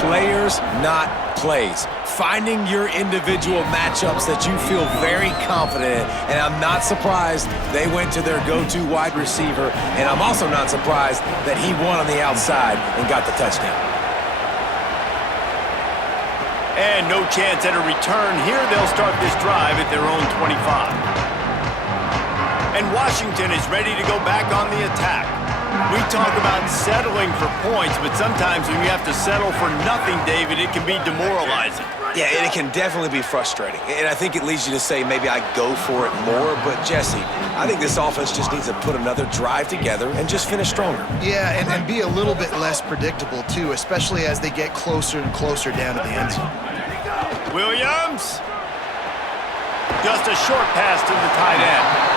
players, not plays. Finding your individual matchups that you feel very confident in, and I'm not surprised they went to their go-to wide receiver, and I'm also not surprised that he won on the outside and got the touchdown. And no chance at a return here. They'll start this drive at their own 25. And Washington is ready to go back on the attack. We talk about settling for points, but sometimes when you have to settle for nothing, David, it can be demoralizing. Yeah, and it can definitely be frustrating. And I think it leads you to say maybe I go for it more. But, Jesse, I think this offense just needs to put another drive together and just finish stronger. Yeah, and be a little bit less predictable, too, especially as they get closer and closer down to the end zone. Williams. Just a short pass to the tight end.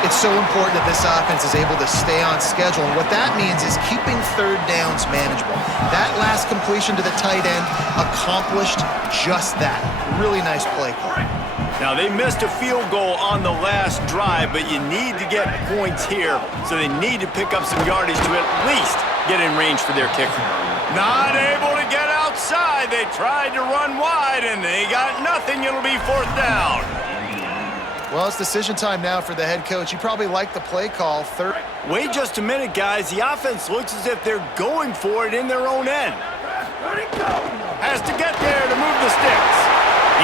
It's so important that this offense is able to stay on schedule, and what that means is keeping third downs manageable. That last completion to the tight end accomplished just that. Really nice play call. Now, they missed a field goal on the last drive, but you need to get points here, so they need to pick up some yardage to at least get in range for their kicker. Not able to get outside. They tried to run wide, and they got nothing. It'll be fourth down. Well, it's decision time now for the head coach. You probably like the play call. Wait just a minute, guys. The offense looks as if they're going for it in their own end. Has to get there to move the sticks.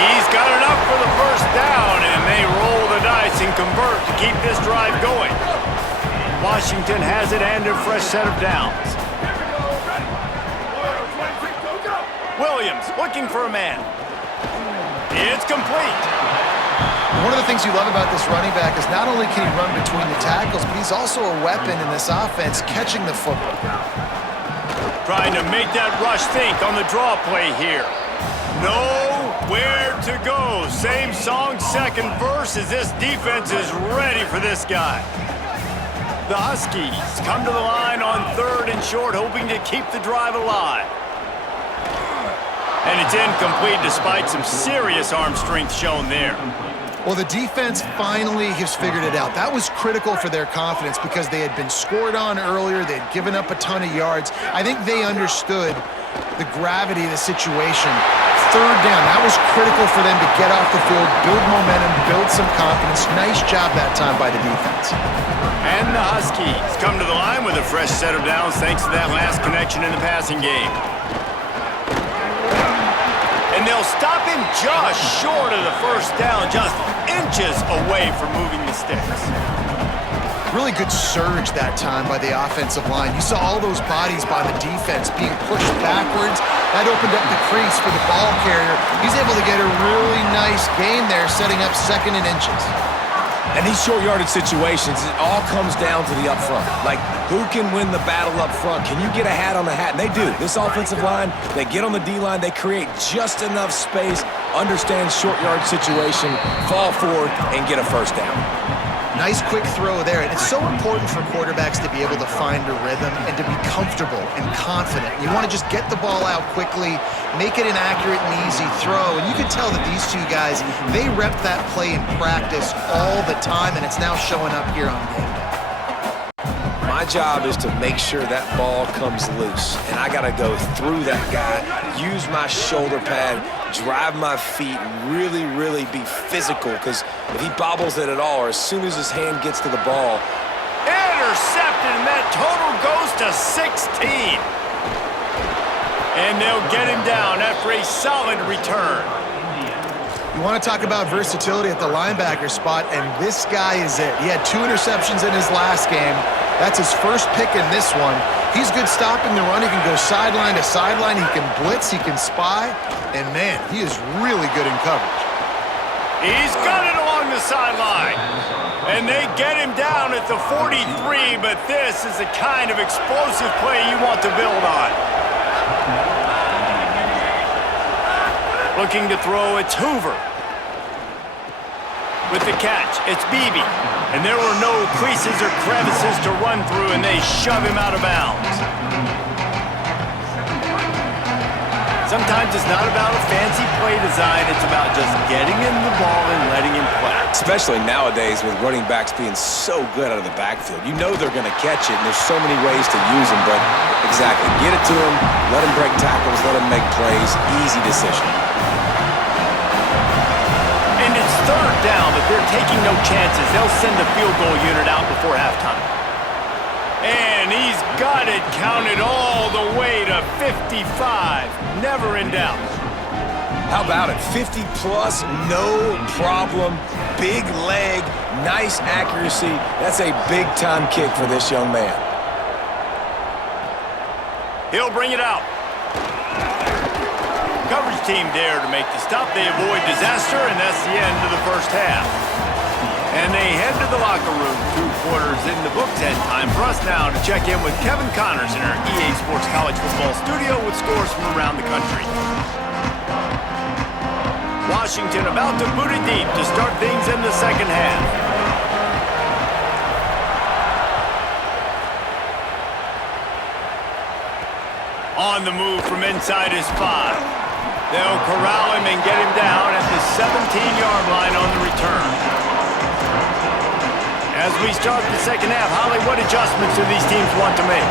He's got enough for the first down, and they roll the dice and convert to keep this drive going. Washington has it and a fresh set of downs. Williams looking for a man. It's complete. One of the things you love about this running back is not only can he run between the tackles, but he's also a weapon in this offense catching the football. Trying to make that rush think on the draw play here. Nowhere to go. Same song, second verse, as this defense is ready for this guy. The Huskies come to the line on third and short, hoping to keep the drive alive. And it's incomplete despite some serious arm strength shown there. Well, the defense finally has figured it out. That was critical for their confidence because they had been scored on earlier. They had given up a ton of yards. I think they understood the gravity of the situation. Third down, that was critical for them to get off the field, build momentum, build some confidence. Nice job that time by the defense. And the Huskies come to the line with a fresh set of downs thanks to that last connection in the passing game. And they'll stop him just short of the first down, just inches away from moving the sticks. Really good surge that time by the offensive line. You saw all those bodies by the defense being pushed backwards. That opened up the crease for the ball carrier. He's able to get a really nice gain there, setting up second and inches. And these short yardage situations, it all comes down to the up front. Like, who can win the battle up front? Can you get a hat on the hat? And they do. This offensive line, they get on the D-line, they create just enough space, understand short yard situation, fall forward, and get a first down. Nice quick throw there. And it's so important for quarterbacks to be able to find a rhythm and to be comfortable and confident. You want to just get the ball out quickly, make it an accurate and easy throw. And you can tell that these two guys, they rep that play in practice all the time, and it's now showing up here on game day. My job is to make sure that ball comes loose, and I got to go through that guy, use my shoulder pad, drive my feet, really, really be physical, because if he bobbles it at all, or as soon as his hand gets to the ball. Intercepted, and that total goes to 16. And they'll get him down after a solid return. You want to talk about versatility at the linebacker spot, and this guy is it. He had 2 interceptions in his last game. That's his first pick in this one. He's good stopping the run. He can go sideline to sideline. He can blitz. He can spy. And, man, he is really good in coverage. He's got it along the sideline. And they get him down at the 43, but this is the kind of explosive play you want to build on. Looking to throw, it's Hoover. With the catch, it's Beebe. And there were no creases or crevices to run through, and they shove him out of bounds. Sometimes it's not about a fancy play design. It's about just getting him the ball and letting him play. Especially nowadays with running backs being so good out of the backfield. You know they're going to catch it, and there's so many ways to use them, but exactly. Get it to them, let them break tackles, let them make plays. Easy decision. And it's third down, but they're taking no chances. They'll send the field goal unit out before halftime. And he's got it counted all the way to 55. Never in doubt. How about it? 50 plus, no problem. Big leg, nice accuracy. That's a big-time kick for this young man. He'll bring it out. Coverage team there to make the stop. They avoid disaster, and that's the end of the first half. And they head to the locker room. 2 quarters in the books, and time for us now to check in with Kevin Connors in our EA Sports College Football studio with scores from around the country. Washington about to boot it deep to start things in the second half. On the move from inside his 5. They'll corral him and get him down at the 17-yard line on the return. As we start the second half, Holly, what adjustments do these teams want to make?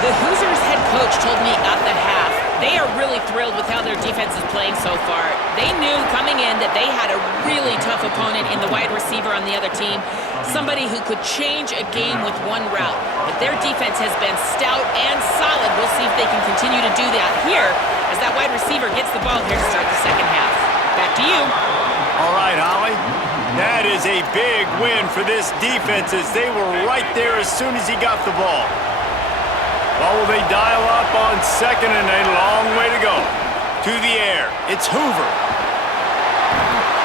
The Hoosiers head coach told me at the half they are really thrilled with how their defense is playing so far. They knew coming in that they had a really tough opponent in the wide receiver on the other team, somebody who could change a game with one route. But their defense has been stout and solid. We'll see if they can continue to do that here as that wide receiver gets the ball here to start the second half. Back to you. All right, Holly. That is a big win for this defense as they were right there as soon as he got the ball. Well, will they dial up on second and a long way to go? To the air. It's Hoover.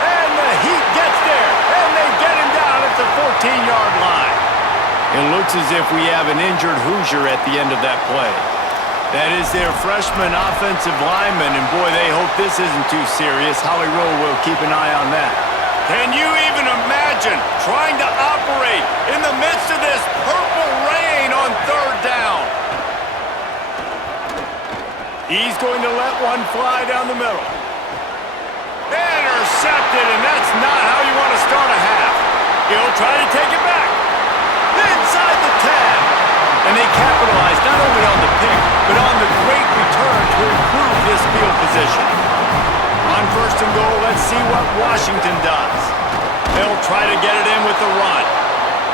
And the Heat gets there. And they get him down at the 14-yard line. It looks as if we have an injured Hoosier at the end of that play. That is their freshman offensive lineman, and boy, they hope this isn't too serious. Holly Rowe will keep an eye on that. Can you even imagine trying to operate in the midst of this purple rain on third down? He's going to let one fly down the middle. Intercepted, and that's not how you want to start a half. He'll try to take it back. Inside the 10. And they capitalize not only on the pick, but on the great return to improve this field position. On first and goal, let's see what Washington does. They'll try to get it in with the run.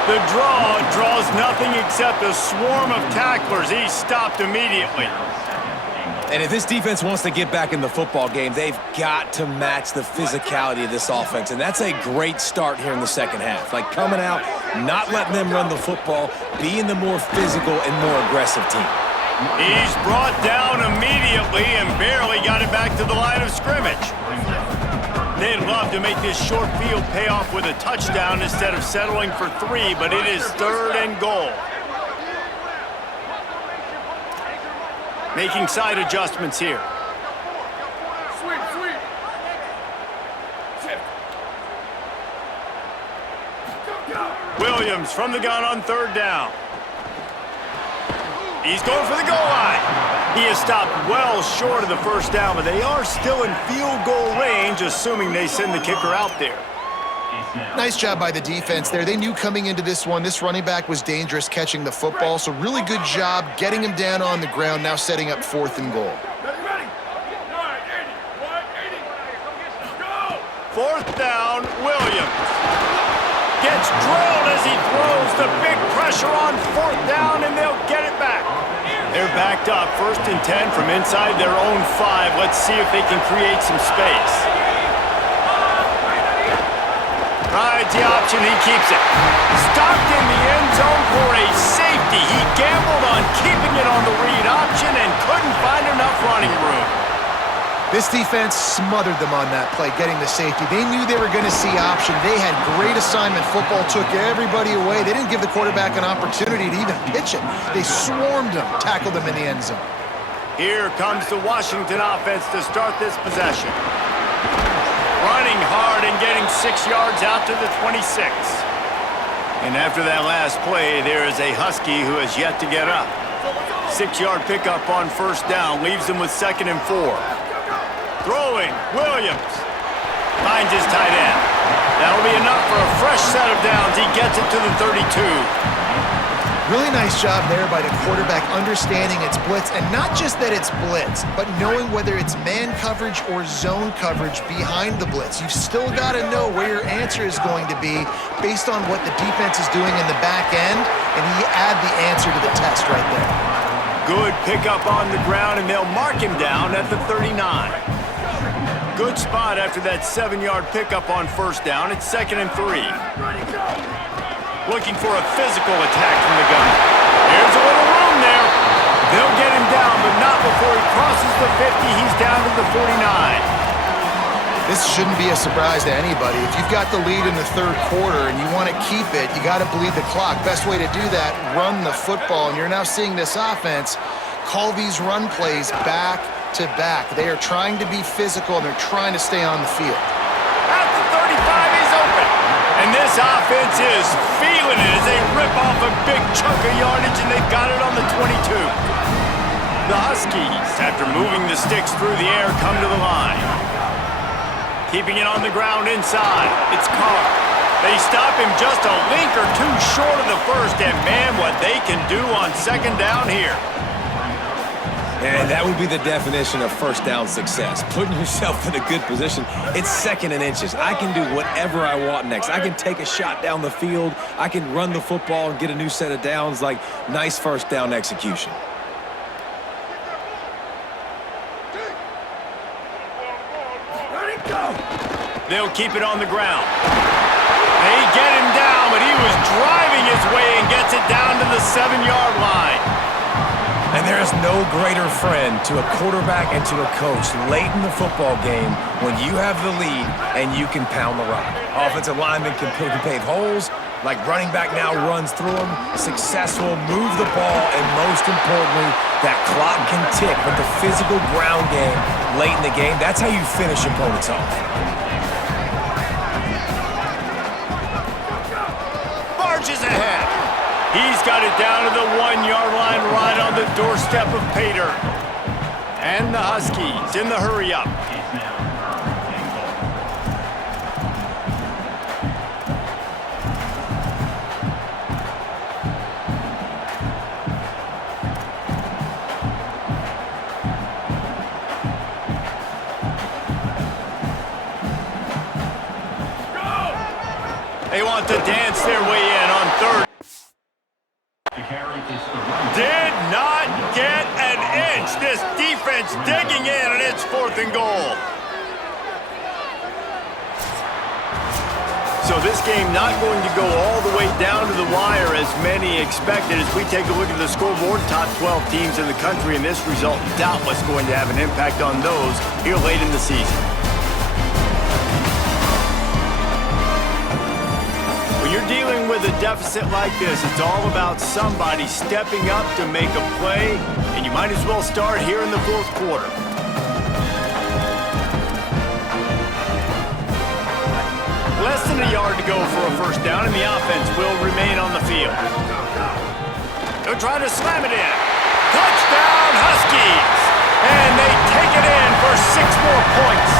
The draw draws nothing except a swarm of tacklers. He's stopped immediately. And if this defense wants to get back in the football game, they've got to match the physicality of this offense. And that's a great start here in the second half. Like coming out, not letting them run the football, being the more physical and more aggressive team. He's brought down immediately and barely got it back to the line of scrimmage. They'd love to make this short field pay off with a touchdown instead of settling for 3, but it is third and goal. Making side adjustments here. Sweep. Williams from the gun on third down. He's going for the goal line. He is stopped well short of the first down, but they are still in field goal range, assuming they send the kicker out there. Nice job by the defense there. They knew coming into this one, this running back was dangerous catching the football, so really good job getting him down on the ground, now setting up fourth and goal. Ready? 180. Go! Fourth down, Williams. Gets drilled as he throws the big pressure on fourth down, and they'll get it back. They're backed up, 1st and 10 from inside their own 5. Let's see if they can create some space. Rides the option, he keeps it. Stopped in the end zone for a safety. He gambled on keeping it on the read option and couldn't find enough running room. This defense smothered them on that play, getting the safety. They knew they were going to see option. They had great assignment. Football took everybody away. They didn't give the quarterback an opportunity to even pitch it. They swarmed him, tackled him in the end zone. Here comes the Washington offense to start this possession. Running hard and getting 6 yards out to the 26. And after that last play, there is a Husky who has yet to get up. 6-yard pickup on first down leaves them with 2nd and 4. Throwing, Williams. Finds his tight end. That'll be enough for a fresh set of downs. He gets it to the 32. Really nice job there by the quarterback understanding it's blitz, and not just that it's blitz, but knowing whether it's man coverage or zone coverage behind the blitz. You've still got to know where your answer is going to be based on what the defense is doing in the back end, and he add the answer to the test right there. Good pickup on the ground, and they'll mark him down at the 39. Good spot after that 7-yard pickup on first down. It's 2nd and 3. Looking for a physical attack from the gun. Here's a little room there. They'll get him down, but not before he crosses the 50. He's down to the 49. This shouldn't be a surprise to anybody. If you've got the lead in the third quarter and you want to keep it, you got to bleed the clock. Best way to do that, run the football. And you're now seeing this offense call these run plays back to back. They are trying to be physical, and they're trying to stay on the field. At the 35, he's open. And this offense is feeling it as they rip off a big chunk of yardage, and they've got it on the 22. The Huskies, after moving the sticks through the air, come to the line. Keeping it on the ground inside. It's Carr. They stop him just a link or two short of the first, and man, what they can do on second down here. And that would be the definition of first down success. Putting yourself in a good position. It's 2nd and inches. I can do whatever I want next. I can take a shot down the field. I can run the football and get a new set of downs. Like, nice first down execution. They'll keep it on the ground. They get him down, but he was driving his way and gets it down to the 7-yard line. And there is no greater friend to a quarterback and to a coach late in the football game when you have the lead and you can pound the rock. Offensive linemen can pave holes, like running back now runs through them, successful, move the ball, and most importantly, that clock can tick with the physical ground game late in the game. That's how you finish opponents off. Barges ahead. He's got it down to the 1-yard line right on the doorstep of Pater. And the Huskies in the hurry-up. They want to dance their way in on third. Did not get an inch. This defense digging in, and it's 4th and goal. So this game not going to go all the way down to the wire as many expected. As we take a look at the scoreboard, top 12 teams in the country, and this result doubtless going to have an impact on those here late in the season. When you're dealing with a deficit like this, it's all about somebody stepping up to make a play, and you might as well start here in the fourth quarter. Less than a yard to go for a first down, and the offense will remain on the field. They'll try to slam it in. Touchdown, Huskies! And they take it in for 6 more points.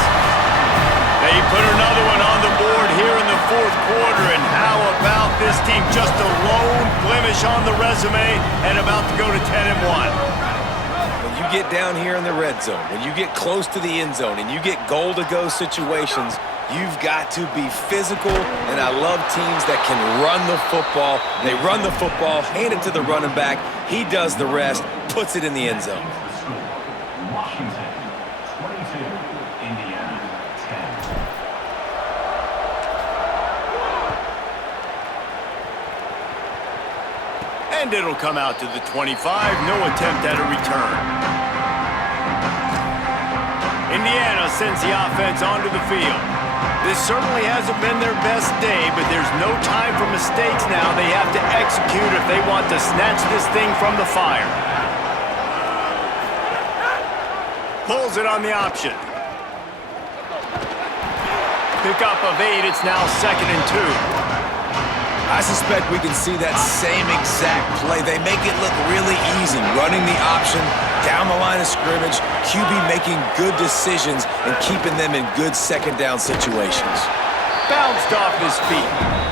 They put another one on the board here in the fourth quarter, and how about this team? Just a lone blemish on the resume and about to go to 10-1. When you get down here in the red zone, when you get close to the end zone and you get goal-to-go situations, you've got to be physical, and I love teams that can run the football. They run the football, hand it to the running back. He does the rest, puts it in the end zone. Washington, 22, Indiana, 10. And it'll come out to the 25. No attempt at a return. Indiana sends the offense onto the field. This certainly hasn't been their best day, but there's no time for mistakes now. They have to execute if they want to snatch this thing from the fire. Pulls it on the option. Pick up of 8. It's now 2nd and 2. I suspect we can see that same exact play. They make it look really easy, running the option down the line of scrimmage, QB making good decisions and keeping them in good second down situations. Bounced off his feet.